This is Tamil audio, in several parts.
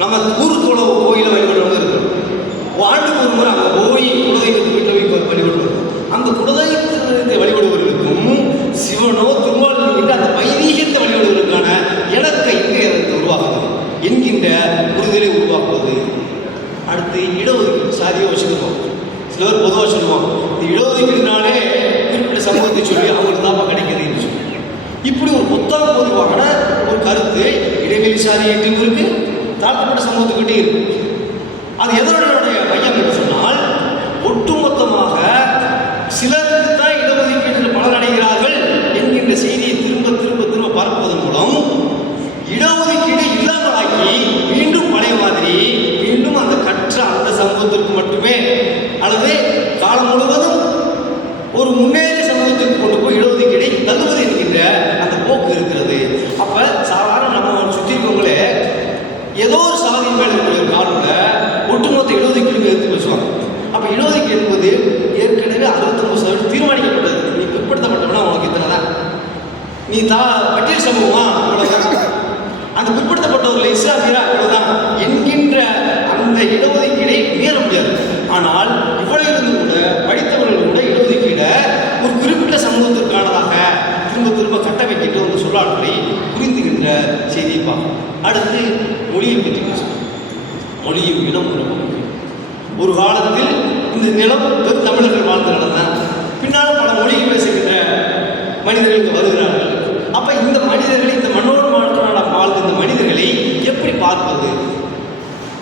நம்ம ஊருக்குள்ள கோயிலை வழிபடுறவங்க இருக்கிறோம். ஆண்டுக்கு ஒரு முறை அங்கே போய் குலதெய்வத்தை வீட்டில் போய் வழிபடுறோம். அந்த குலதெய்வத்தை வழிபடுவதற்கும் சிவனோ திருமாலின் அந்த வைதீகத்தை வழிபடுவதற்கான இடத்தை எங்கே உருவாக்குது என்கின்ற புரிதலை உருவாக்குவது. அடுத்து இடஒதுக்கீடு சாதியை வச்சுருக்கோம். சிலவர் பொதுவாக சொல்லுவாங்க, இந்த இடஒதுக்கீடுனாலே குறிப்பிட்ட சமூகத்தை சொல்லி அவங்களுக்கு தான் கிடைக்குதுன்னு சொல்லி. இப்படி ஒரு பொத்தாம் பொதுவான ஒரு கருத்து இடைவெளி சாதியத்தையும் இருக்கு, தாழ்த்தப்பட்ட சமூகத்துக்கிட்டே இருக்கு. அது எதனுடைய மையம் என்று சொன்னால், ஒட்டுமொத்தமாக சிலருக்கு தான் இடஒதுக்கீட்டில் பலனடைகிறார்கள் என்கின்ற செய்தியை திரும்ப திரும்ப திரும்ப பார்ப்பதன் மூலம் இடஒதுக்கீடு இல்லாமல் ஆக்கி மீண்டும் பழைய மாதிரி மீண்டும் அந்த கற்ற அந்த சமூகத்திற்கு மட்டுமே அல்லது காலம் முழுவதும் ஒரு முன்னேறிய சமூகத்திற்கு கொண்டு போய் இடஒதுக்கீடை தள்ளுவது என்கின்ற அந்த போக்கு இருக்கிறது. அப்போ சாதாரண நம்ம சுற்றி இருக்கவங்களே ஏதோ ஒரு சாதியின் மேலே இருக்கிற காலத்தில் ஒட்டுமொத்த இடஒதுக்கீடு எடுத்து பேசுவாங்க. அப்போ இடஒதுக்கீடு என்பது ஏற்கனவே 69% தீர்மானிக்கப்பட்டது. நீ பிற்படுத்தப்பட்டவனா உனக்கு இத்தனை தான், நீ பட்டியல் சமூகமா இவ்வளோதான், அந்த பிற்படுத்தப்பட்டவர்கள் இஸ்லாமியரா இவ்வளோதான் என்கின்ற அந்த இடஒதுக்கீடை மீற முடியாது. ஆனால் இவ்வளவு இருந்து கூட படித்தவர்கள் கூட இடஒதுக்கீடை ஒரு குறிப்பிட்ட சமூகத்திற்கானதாக திரும்ப திரும்ப கட்டமைக்கின்ற ஒரு சொல்லாடலை புரிந்துகின்ற செய்தியை பார்ப்போம். அடுத்து மொழியை பற்றி பேசுவோம். மொழியும் இனம் ஒரு காலத்தில் இந்த நிலம் வெறும் தமிழர்கள் வாழ்ந்த நிலம் தான். பின்னால் பல மொழியை பேசுகின்ற மனிதர்கள் இங்கே வருகிறார்கள். அப்போ இந்த மனிதர்களை, இந்த மண்ணோடு வாழ்ந்த இந்த மனிதர்களை எப்படி பார்ப்பது,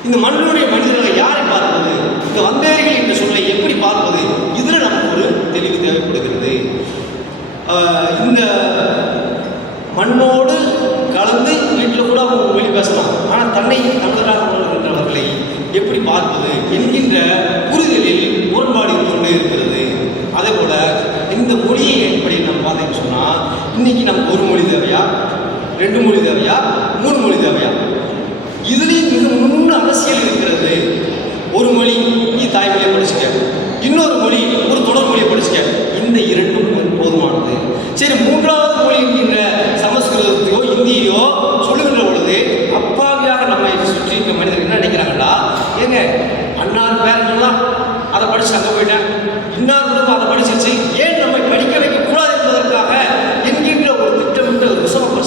இந்த மண்ணுடைய மனிதர்களை யாரை பார்ப்பது, இந்த வந்தேரிகள் என்ற சொல்லை எப்படி பார்ப்பது, இதில் நமக்கு ஒரு தெளிவு தேவைப்படுகிறது. இந்த மண்ணோடு கலந்து வீட்டில் கூட அவங்க மொழி பேசலாம், ஆனால் தன்னை தமிழராக உணர்கின்றவர்களை எப்படி பார்ப்பது என்கின்ற புரிதலில் முரண்பாடு இருந்து கொண்டே இருக்கிறது. அதே போல இந்த மொழியை அடிப்படையில் நம்ம பார்த்தீங்கன்னு சொன்னால், இன்னைக்கு நமக்கு ஒரு மொழி தேவையா, 2 மொழி தேவையா, 3 மொழி தேவையா? இதுலேயும் மிக முன்னு அரசியல் இருக்கிறது. ஒரு மொழி நீ தாய்மொழியை படிச்சுக்க, இன்னொரு மொழி ஒரு தொடர் மொழியை படிச்சுக்க, இந்த 2ம் போதுமானது. சரி, 3வது மொழி என்கின்ற சமஸ்கிருதத்தையோ இந்தியோ சொல்லுகின்ற பொழுது அப்பாவியாக நம்மை சுற்றி இருக்க மனிதர்கள் என்ன நினைக்கிறாங்களா, ஏங்க அன்னார் பேரன் தான் அதை படிச்சு அங்கே போயிட்டேன், இன்னார் கூட அதை படிச்சிருச்சு, ஏன் நம்மை படிக்க வைக்கக்கூடாது என்பதற்காக என்கின்ற ஒரு திட்டமிட்ட ஒரு விஷம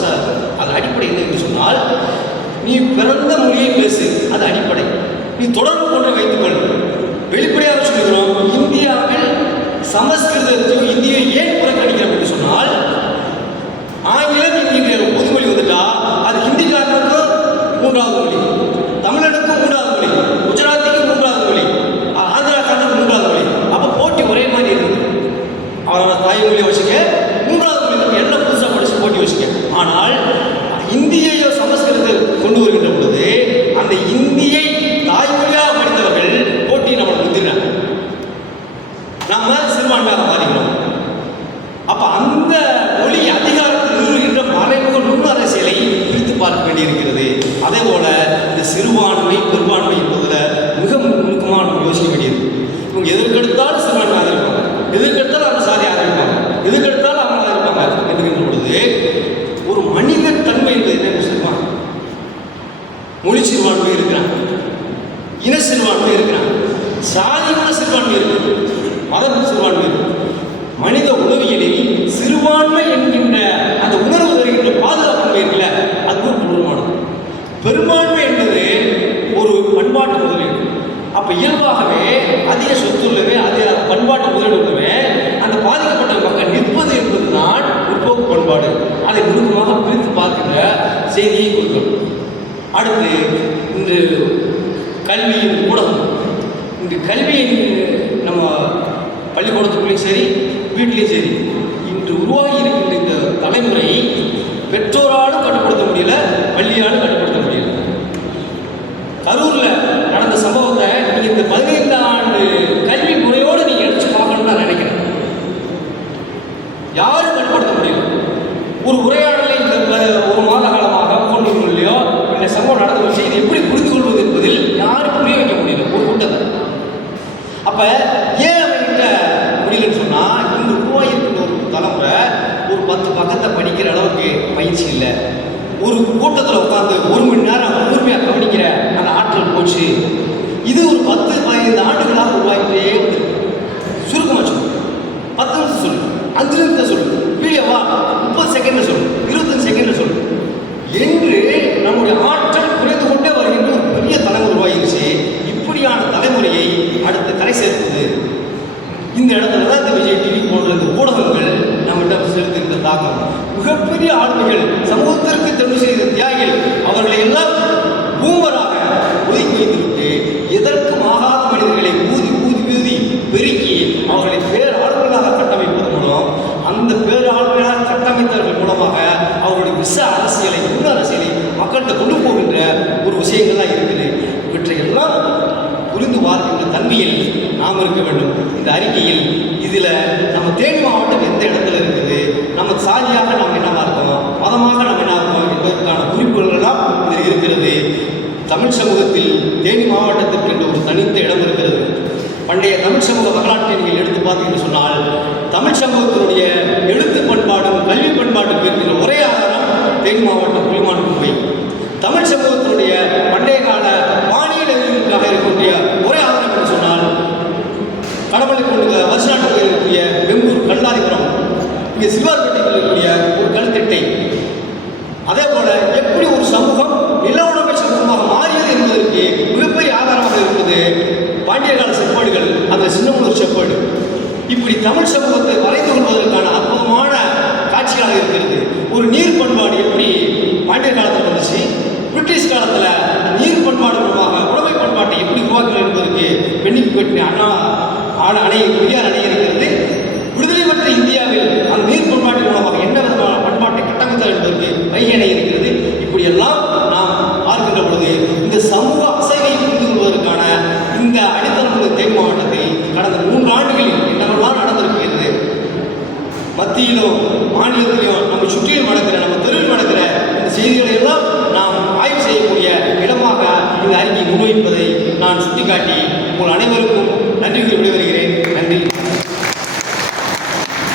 அது அடிப்படை என்ன என்று சொன்னால், நீ பிறந்த மொழியை பேசு, அது அடிப்படை. நீ தொடர்பு கொண்டு வைத்துக்கொள். வெளிப்படையாக சொல்கிறோம், இந்தியாவில் சமஸ்கிருதத்தையும் இந்தியை ஏன் புறக்கணிக்கிறோம் என்று சொன்னால், ஆங்கிலம் என்கின்ற பொதுமொழி வந்துட்டா அது ஹிந்திக்காரனுக்கும் 3வது மொழி, தமிழனுக்கும் 3வது மொழி, குஜராத்திக்கு 3வது மொழி, ஆந்திராக்காரனுக்கு 3வது மொழி. அப்போ போட்டி ஒரே மாதிரி இருக்குது. அவரோட தாய்மொழியை வச்சுக்க, 3வது மொழி என்ன புதுசாக படிச்சு போட்டி வச்சுக்க. ஆனால் இந்தியையோ சமஸ்கிருதத்தை கொண்டு வருகின்ற பொழுது அந்த இந்தியை தாய்மொழியாக படித்தவர்கள் போட்டி நம்மளை முந்தினாங்க, நம்ம சிறுபான்மையாக மாறிக்கிறோம். அப்போ அந்த மொழி அதிகாரத்தில் நிறுவுகின்ற மறைமுக நுண் அரசியலை பிரித்து பார்க்க வேண்டியிருக்கிறது. அதே போல இந்த சிறுபான்மை பெரும்பான்மை என்பதில் மிக நுணுக்கமாக நம்ம யோசிக்க வேண்டியது. இவங்க எதற்கெடுத்தாலும் சிறுபான்மை ஆதரிப்பாங்க, எதற்கெடுத்தாலும் அவங்க சாதி ஆதரிப்பாங்க, எதற்கெடுத்தாலும் அவங்க ஆதரிப்பாங்க என்கின்ற பொழுது ஒரு மனித தன்மை என்பது என்ன சொல்லுவாங்க, மொழி சிறுபான்மை இருக்கிறாங்க, இன சிறுபான்மை இருக்கிறாங்க, சாதியான சிறுபான்மை இருக்கு, மத சிறுபான்மை இருக்கு. மனித உளவியலில் சிறுபான்மை என்கின்ற அந்த உணர்வு தருகின்ற பாதுகாப்பு இருக்குல்ல, அது ஒரு உணர்வானது. பெரும்பான்மை என்பது ஒரு பண்பாட்டு முதலீடு. அப்போ இயல்பாகவே அதிக சொத்து உள்ளவே, அதிக பண்பாட்டு முதலீடு உள்ளவே அந்த பாதிக்கப்பட்ட மக்கள் நிற்பது என்பதுதான் முற்போக்கு பண்பாடு. அதை நுணுக்கமாக பிரித்து பார்க்கின்ற செய்தியை கொடுக்கணும். அடுத்து இன்று கல்வியின் ஊடகம், இன்று கல்வியின் நம்ம பள்ளிக்கூடத்துக்குள்ளேயும் சரி வீட்டிலையும் சரி இன்று உருவாகி இருக்கின்ற இந்த தலைமுறை பெற்றோராலும் கட்டுப்படுத்த முடியல, பள்ளியாலும் கட்டுப்படுத்த முடியல. கரூரில் நடந்த சம்பவத்தை நீங்கள் இந்த 15 ஆண்டு கல்வி முறையோடு நீங்கள் எடுத்து பார்க்கணும்னு நான் நினைக்கிறேன். யாரும் கட்டுப்படுத்த முடியல. ஒரு உரையாடலை இந்த 1 மாத காலமாக கொண்டுள்ளோ இந்த சம்பவம் நடந்த ஒரு செய்தி எப்படி புரிந்து கொள்வது என்பதில் யாரும் புரிய வைக்க முடியல ஒரு கூட்டத்தை. அப்போ ஏன் அவங்ககிட்ட முடியலன்னு சொன்னால், இந்த உருவாகியிருக்கிற ஒரு தலைமுறை ஒரு 10 பக்கத்தை படிக்கிற அளவுக்கு பயிற்சி இல்லை. ஒரு கூட்டத்தில் உட்காந்து 1 மணி நேரம் கூர்மையாக கவனிக்கிற உருவாகிட்டே வந்து சுருக்கமாக சொல்லு, 10 நிமிஷம் சொல்லு, 5 நிமிஷத்தை சொல்லு, வீடியோவா 30 செகண்டில் சொல்லு, 25 செகண்டில் சொல்லு என்று நம்முடைய ஆற்றல் குறைந்து கொண்டே வருகின்ற ஒரு பெரிய தலைமுறை உருவாகிடுச்சு. இப்படியான தலைமுறையை அடுத்து கரை சேர்ப்பது இந்த இடத்துல தான் இந்த விஜய் டிவி போன்ற இந்த ஊடகங்கள் நம்மகிட்ட செலுத்துகின்ற தாக்கம். மிகப்பெரிய ஆளுமைகள், சமூகத்திற்கு தொண்டு செய்த தியாகிகள், அவர்களை எல்லாம் பூமராக ஒதுக்கி வைத்துவிட்டு எதற்கும் ஆகாத மனிதர்களை ஊதி ஊதி ஊதி பெருக்கி அவர்களை பேராளுமைகளாக கட்டமைப்பதன் மூலம் அந்த பேராளுமையாக கட்டமைத்தவர்கள் மூலமாக அவர்களுடைய விஷ அரசியலை, உள்ள அரசியலை மக்கள்கிட்ட கொண்டு போகின்ற ஒரு விஷயங்கள்லாம் இருக்குது. இவற்றை எல்லாம் புரிந்து பார்க்கின்ற தன்மையில் நாம் இருக்க வேண்டும். இந்த அறிக்கையில் இதில் நம்ம தேனி மாவட்டம் எந்த இடத்துல இருக்குது, நம்ம சாதியாக நாம் என்னவா இருக்கோம், மதமாக நம்ம என்ன இருக்கோம் என்பதற்கான குறிப்புகளெல்லாம் இதில் இருக்கிறது. தமிழ் சமூகத்தில் தேனி மாவட்டத்திற்கு என்ற ஒரு தனித்த இடம் இருக்கிறது. பண்டைய தமிழ் சமூக வரலாற்றை நீங்கள் எடுத்து பார்த்தீங்கன்னு சொன்னால் தமிழ் சமூகத்தினுடைய எழுத்து பண்பாடும் கல்வி பண்பாட்டுக்கு இருக்கிற ஒரே ஆதாரம் தேனி மாவட்டம் புலிமான் குகை. தமிழ் சமூகத்தினுடைய பண்டைய கால வானியல் அறிவியலுக்காக இருக்கக்கூடிய ஒரே ஆதாரம் என்று சொன்னால் கடவுளை கொண்டு வருஷநாட்டில் இருக்கக்கூடிய வெம்பூர் கல்லாதிபுரம், இங்கே சிவார்பட்டியில் இருக்கக்கூடிய ஒரு கல்திட்டை. அதே போல எப்படி ஒரு சமூகம் நிலவுடைமை சமூகமாக மாறியது என்பதற்கு மிகப்பெரிய ஆதாரமாக இருப்பது பாண்டிய கால செப்பாடுகள், அந்த சின்னமனூர் செப்பாடு. இப்படி தமிழ் சமூகத்தை வரைந்து கொள்வதற்கான அற்புதமான காட்சியாக இருக்கிறது. ஒரு நீர் பண்பாடு எப்படி பாண்டிய காலத்தில் வந்துச்சு, பிரிட்டிஷ் காலத்தில் நீர் பண்பாடு மூலமாக உணவை பண்பாட்டை எப்படி உருவாக்கணும் என்பதற்கு பெண்ணிப்பட்டி அணை, பெரியார் அணை இருக்கிறது. விடுதலை பெற்ற இந்தியாவில் அந்த நீர் பண்பாட்டின் மூலமாக என்ன விதமான பண்பாட்டை கட்டமைத்தார் என்பதற்கு வைகை அணை இருக்கிறது. இப்படியெல்லாம் நாம் பார்க்கின்ற பொழுது இந்த சமூக அசைவை புரிந்து கொள்வதற்கான இந்த அடித்தளமுள்ள தேனி மாவட்டத்தில் கடந்த 3 ஆண்டுகளில் என்னவெல்லாம் நடந்திருக்கிறது, மத்தியிலும் மாநிலத்திலும் நம்ம சுற்றிலும் நடக்கிற, நம்ம தெருவில் நடக்கிற இந்த செய்திகளை எல்லாம் நாம் ஆய்வு செய்யக்கூடிய இடமாக இந்த அறிக்கை முன்வைப்பதை நான் சுட்டிக்காட்டி உங்கள் அனைவருக்கும் நன்றி கூறி விடைபெறுகிறேன்.